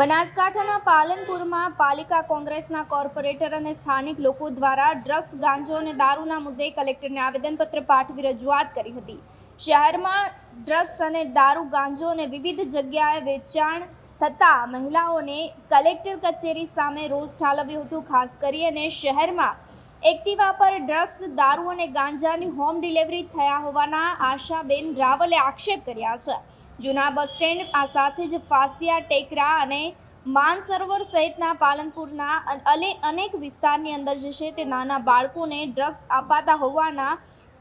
બનાસકાંઠાના પાલનપુરમાં પાલિકા કોંગ્રેસના કોર્પોરેટર અને સ્થાનિક લોકો દ્વારા ડ્રગ્સ, ગાંજો અને દારૂના મુદ્દે કલેક્ટરને આવેદનપત્ર પાઠવી રજૂઆત કરી હતી। શહેરમાં ડ્રગ્સ અને દારૂ, ગાંજો અને વિવિધ જગ્યાએ વેચાણ થતા મહિલાઓને કલેક્ટર કચેરી સામે રોષ ઠાલવ્યો હતો। ખાસ કરીને શહેરમાં એક્ટિવા પર ડ્રગ્સ, દારૂ અને ગાંજાની હોમ ડિલિવરી થયા હોવાના આશાબેન રાવલે આક્ષેપ કર્યા છે। જૂના બસ સ્ટેન્ડ સાથે જ ફાસિયા, ટેકરા અને માનસરોવર સહિતના પાલનપુરના અનેક વિસ્તારની અંદર જે છે તે નાના બાળકોને ડ્રગ્સ અપાતા હોવાના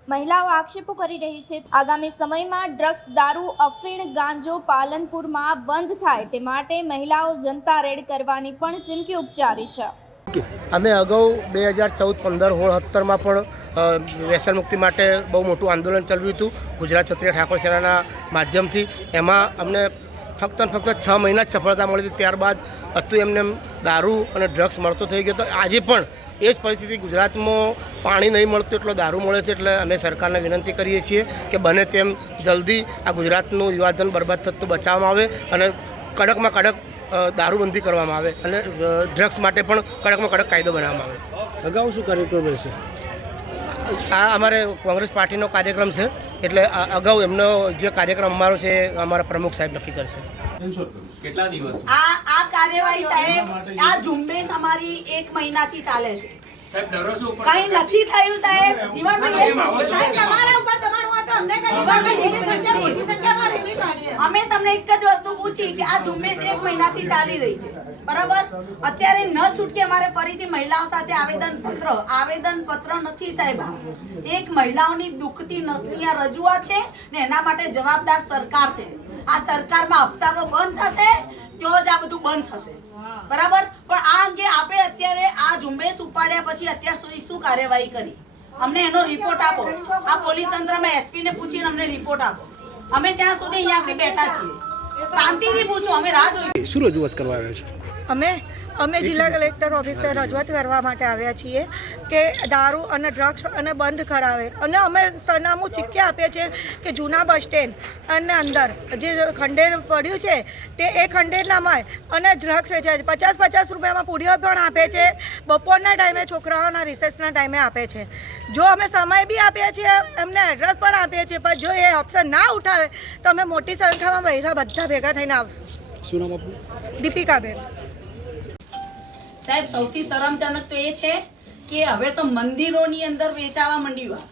મહિલાઓ આક્ષેપો કરી રહી છે। આગામી સમયમાં ડ્રગ્સ, દારૂ, અફીણ, ગાંજો પાલનપુરમાં બંધ થાય તે માટે મહિલાઓ જનતા રેડ કરવાની પણ ચીમકી ઉચ્ચારી છે। અમે અગાઉ 2014, 15, 16, 17માં પણ વ્યસન મુક્તિ માટે બહુ મોટું આંદોલન ચલાવ્યું હતું ગુજરાત ક્ષત્રિય ઠાકોર સેનાના માધ્યમથી। એમાં અમને ફક્ત 6 મહિના જ સફળતા મળી હતી। ત્યારબાદ હતું એમને દારૂ અને ડ્રગ્સ મળતો થઈ ગયો। તો આજે પણ એ જ પરિસ્થિતિ ગુજરાતમાં પાણી નહીં મળતું એટલો દારૂ મળે છે। એટલે અમે સરકારને વિનંતી કરીએ છીએ કે બને તેમ જલ્દી આ ગુજરાતનું યુવાધન બરબાદ થતું બચાવવામાં આવે અને કડકમાં કડક દારૂબંધી કરવામાં આવે અને ડ્રગ્સ માટે પણ કડકમાં કડક કાયદો બનાવવામાં આવે। અગાઉ શું કાર્યક્રમ રહેશે? આ અમારે કોંગ્રેસ પાર્ટીનો કાર્યક્રમ છે, એટલે અગાઉ એમનો જે કાર્યક્રમ અમારો છે અમારા પ્રમુખ સાહેબ નક્કી કરશે। કેટલા દિવસ આ કાર્યવાહી સાહેબ, આ ઝુંબેશ અમારી 1 મહિનાથી ચાલે છે સાહેબ? ડરો છો? કઈ નથી થયું સાહેબ। જીવનભાઈ સાહેબ, તમારા ઉપર દબાણ હોય તો અમને કઈ અમે તમને એક જ વસ્તુ પૂછી કે આ ઝુંબેશ 1 મહિનાથી ચાલી રહી છે, બરાબર? અત્યારે ન છૂટકે અમારે ફરીથી મહિલાઓ સાથે આવેદનપત્ર નથી સાહેબ। એક મહિલાઓની દુખતી નસની આ રજૂઆત છે ને એના માટે જવાબદાર સરકાર છે। આ સરકારમાં હપ્તાઓ બંધ થશે તો જ આ બધું બંધ થશે, બરાબર? પણ આ અંગે આપણે અત્યારે આ ઝુંબેશ ઉપાડ્યા પછી અત્યાર સુધી શું કાર્યવાહી કરી, અમને એનો રિપોર્ટ આપો। આ પોલીસ તંત્રમાં એસપી ને પૂછીને અમને રિપોર્ટ આપો। અમે ત્યાં સુધી અહીંયા આગળ બેઠા છીએ, શાંતિથી પૂછો, અમે રાહ જોઈશું। શું રજૂઆત કરવા આવ્યા છો? અમે જિલ્લા કલેક્ટર ઓફિસે રજૂઆત કરવા માટે આવ્યા છીએ કે દારૂ અને ડ્રગ્સ અને બંધ કરાવે। અને અમે સરનામું ચીક્કી આપીએ છીએ કે જૂના બસ સ્ટેન્ડ અને અંદર જે ખંડેર પડ્યું છે તે એ ખંડેરનામાં અને ડ્રગ્સ વેચે છે। 50 રૂપિયામાં પૂરીઓ પણ આપે છે, બપોરના ટાઈમે છોકરાઓના રિસેસના ટાઈમે આપે છે। જો અમે સમય બી આપીએ છીએ, એમને એડ્રેસ પણ આપીએ છીએ, પણ જો એ ઓપ્શન ના ઉઠાવે તો અમે મોટી સંખ્યામાં બૈરા બધા ભેગા થઈને આવશું। શું નામ આપનું? દીપિકાબેન। સાહેબ, સૌથી શરમજનક તો એ છે કે હવે તો મંદિરોની અંદર વેચાવા માંડ્યું,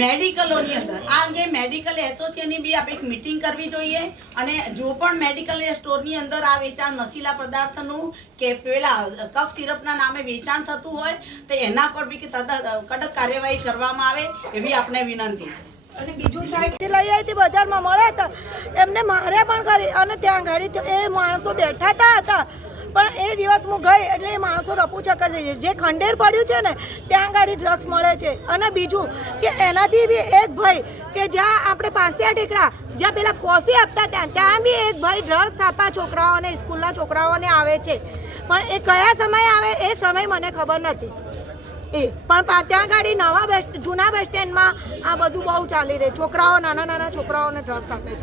મેડિકલોની અંદર। આ અંગે મેડિકલ એસોસિએશનની બી આપણે એક મીટિંગ કરવી જોઈએ અને જો પણ મેડિકલ સ્ટોરની અંદર આ વેચાણ નશીલા પદાર્થનું કે પેલા કફ સિરપના નામે વેચાણ થતું હોય તો એના પર બી કડક કાર્યવાહી કરવામાં આવે એવી આપણે વિનંતી છે। અને બીજું સાઈડથી લઈ આવી હતી, બજારમાં મળે તો એમને મારે પણ કરી અને ત્યાં ગાડી એ માણસો બેઠા હતા પણ એ દિવસ હું ગઈ એટલે એ માણસો રપુ ચક્કર થઈ જાય। જે ખંડેર પડ્યું છે ને ત્યાં ગાડી ડ્રગ્સ મળે છે। અને બીજું કે એનાથી બી એક ભાઈ કે જ્યાં આપણે પાસિયા ટેકરા જ્યાં પેલા ફોસી આપતા ત્યાં બી એક ભાઈ ડ્રગ્સ આપવા છોકરાઓને, સ્કૂલના છોકરાઓને આવે છે, પણ એ કયા સમયે આવે એ સમય મને ખબર નથી પણ ત્યાં ગાડી જૂના બસ સ્ટેન્ડમાં આ બધું બહુ ચાલી રહ્યું। છોકરાઓ, નાના છોકરાઓને ડ્રગ્સ આપે છે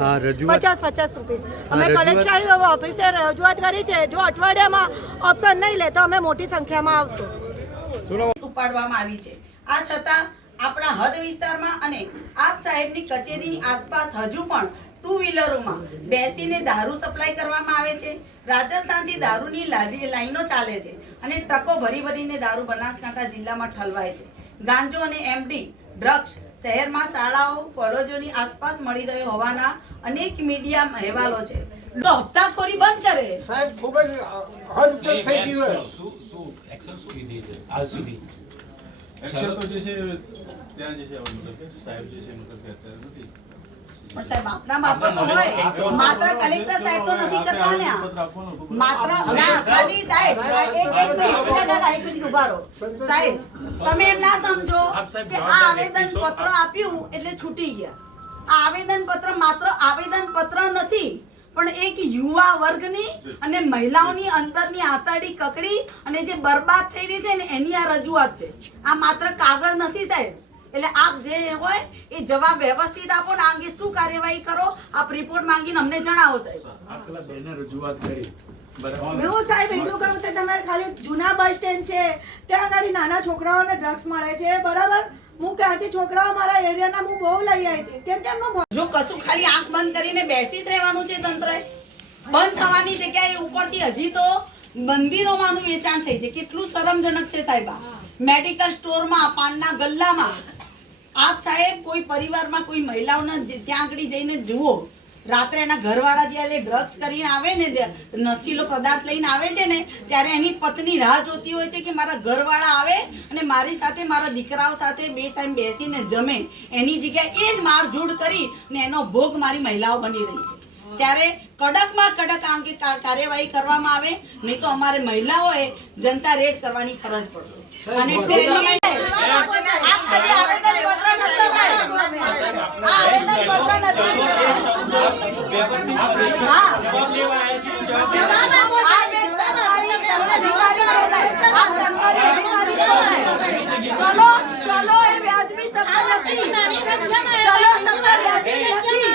50 રૂપિયા। અમે કલેક્ટર ઓફિસે રજૂઆત કરી છે, જો અઠવાડિયામાં ઓપ્શન નહીં લે તો અમે મોટી સંખ્યામાં આવશું। ઉપાડવામાં આવી છે, આ છતાં આપણા હદ વિસ્તારમાં અને આપ સાહેબની કચેરીની આસપાસ હજુ પણ 2 વ્હીલરોમાં બેસીને દારૂ સપ્લાય કરવામાં આવે છે। રાજસ્થાનથી દારૂની લાઈનો ચાલે છે અને ટ્રકો ભરીને દારૂ બનાસકાંઠા જિલ્લામાં ઠલવાય છે। ગાંજો અને એમડી ડ્રગ્સ શહેરમાં શાળાઓ, કોલેજોની આસપાસ મળી રહ્યો હોવાના અનેક મીડિયા અહેવાલો છે। તો હપ્તાખોરી બંધ કરે સાહેબ, ખૂબ જ હદ ઉપર થઈ ગયું છે। શું એક્શન શું લીધી છે હાલ સુધી? એક્શન તો જે છે ત્યાં જે છે મતલબ કે સાહેબ જે છે મતલબ કે અત્યારે નથી, પણ સાહેબ આપના માત્ર તો હોય, માત્ર કલેક્ટર સાહેબ તો નથી કરતા ને, માત્ર ના ખાલી સાહેબ એક મિનિટ ઉભા રહો સાહેબ, તમે એમ ના સમજો કે આ આવેદન પત્ર આપ્યું એટલે છૂટી ગયા। આ આવેદન પત્ર માત્ર આવેદન પત્ર નથી પણ એક યુવા વર્ગની અને મહિલાઓની અંદરની આંતરડી કકડી અને જે બરબાદ થઈ રહી છે ને એની આ રજૂઆત છે। આ માત્ર કાગળ નથી સાહેબ। એટલે આપ જે હોય એ જવાબ વ્યવસ્થિત આપો ને અંગે શું કાર્યવાહી કરો, આપ રિપોર્ટ માંગીને અમને જણાવો સાહેબ। આટલા બેને રજૂઆત કરી હું સાહેબ એટલું કહું કે તમે ખાલી જૂના બસ સ્ટેન્ડ છે ત્યાં આગળ નાના છોકરાઓને ડ્રગ્સ મળે છે, બરાબર. હું ક્યાંથી છોકરાઓ મારા એરિયાના હું બહુ લઈ આવી હતી, કેમ કે એમનો જો કશું ખાલી આંખ બંધ કરીને બેસી જ રહેવાનું છે તંત્રએ. બંધ થવાની જગ્યાએ ઉપરથી હજી તો મંદિરોમાંનું વેચાણ થઈ છે. કેટલું શરમજનક છે સાહેબ. મેડિકલ સ્ટોરમાં, પાનના ગલ્લામાં. આપ સાહેબ કોઈ પરિવારમાં કોઈ મહિલાઓને ત્યાં આગળ જઈને જુઓ, રાત્રે એના ઘરવાળા જ્યારે ડ્રગ્સ કરીને આવે ને, નશીલો પદાર્થ લઈને આવે છે ને, ત્યારે એની પત્ની રાહ જોતી હોય છે કે મારા ઘરવાળા આવે અને મારી સાથે, મારા દીકરાઓ સાથે 2 ટાઈમ બેસીને જમે. એની જગ્યાએ એ જ મારઝૂડ કરી ને એનો ભોગ મારી મહિલાઓ બની રહી છે. ત્યારે કડકમાં કડક આ અંગે કાર્યવાહી કરવામાં આવે, નહીં તો અમારે મહિલાઓએ જનતા રેડ કરવાની ફરજ પડશે. અને ચલો ચલો એ વ્યાજબી શબ્દ નથી. ચલો શબ્દ વ્યાજબી નથી.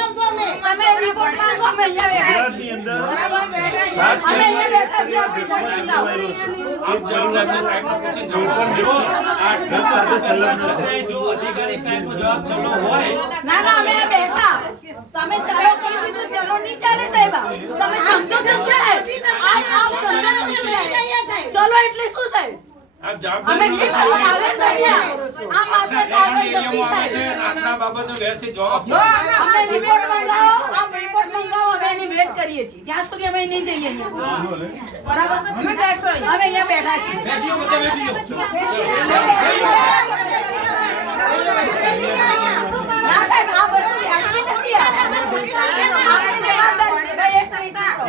તમે રિપોર્ટ માંગો, અમે અહીંયા બેઠા છીએ. બરાબર? અમે અહીંયા બેઠા છીએ, આપણી રિપોર્ટ માંગાવો. એક જરૂરિયાતની સાઈડ પર પૂછી જવું. આ ડ્રગ્સ સાથે સંલગ્ન છે. જો અધિકારી સાહેબનો જવાબ ચલો હોય, ના ના, અમે અહીંયા બેઠા. તમે ચાલો કહી દીધું, ચલો નહીં ચાલે સાહેબ. તમે સમજો છો સાહેબ? આપ સમજો છો સાહેબ? ચલો એટલે શું સાહેબ? આપ અમે જવાબદારી કાગળ કરીએ. આ માત્ર કાગળ નથી સાહેબ. આપના બાબતનો વ્યવસ્થિત જવાબ આપો. અમને રિપોર્ટ મંગાવો, આપ રિપોર્ટ મંગાવો, અમે એની વેટ કરીએ છીએ. ત્યાં સુધી અમે નહીં જઈએ અહીંયા. બરાબર? અમે અહીંયા બેઠા છીએ. બેસી જાઓ, બધા બેસી જાઓ. ના સાહેબ, આ વસ્તુ વ્યાજબી નથી. આપણી જવાબદારી ભાઈ, એક મિનિટ આપો.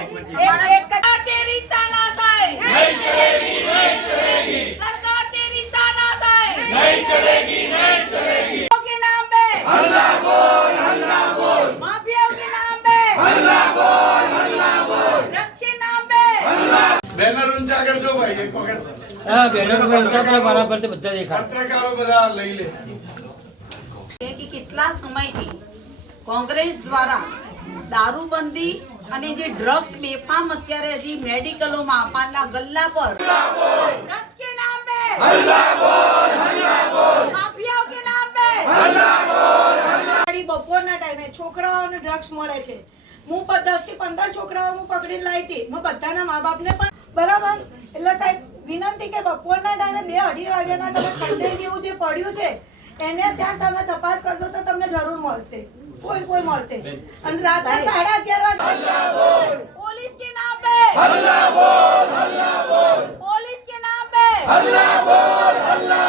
એક તેરી તાનાશાહી નહીં ચલેગી, નહીં ચલેગી. સરકાર તેરી તાનાશાહી નહીં ચલેગી, નહીં ચલેગી. के नाम पे हल्ला बोल, हल्ला बोल. माफियाओं के नाम पे हल्ला बोल, हल्ला बोल. ड्रग्स के नाम पे हल्ला. બેનર ઊંચા કરજો ભાઈ, એક વખત હા, બેનર ઊંચા કરો, બરાબર છે, બધા દેખાય. પત્રકારો બધા લઈ લે. કે કેટલા સમયથી કોંગ્રેસ દ્વારા દારૂબંધી અને જે ડ્રગ્સ બેફામ અત્યારે હજી મેડિકલોમાં, પાનના ગલ્લા પર ડ્રગ્સ કે નામ पे हल्ला बोल, हल्ला बोल. माफियाओं के नाम पे हल्ला बोल, हल्ला. બપોરના ટાઈમે છોકરાઓને ડ્રગ્સ મળે છે. હું 10 થી 15 છોકરાઓ હું પકડીને લાવી હતી. હું બધાના મા બાપને પણ, બરાબર. એટલે સાહેબ વિનંતી કે બપોરના ટાઈમે 2-2:30 વાગ્યાના તમે ખંડેર જેવું જે પડ્યું છે એને ત્યાં તમે તપાસ કરશો તો તમને જરૂર મળશે. કોઈ મળશે. અને રાત્રે 11:30 વાગે पुलिस के नाम पे हल्ला बोल, हल्ला बोल. पुलिस के नाम पे हल्ला बोल, हल्ला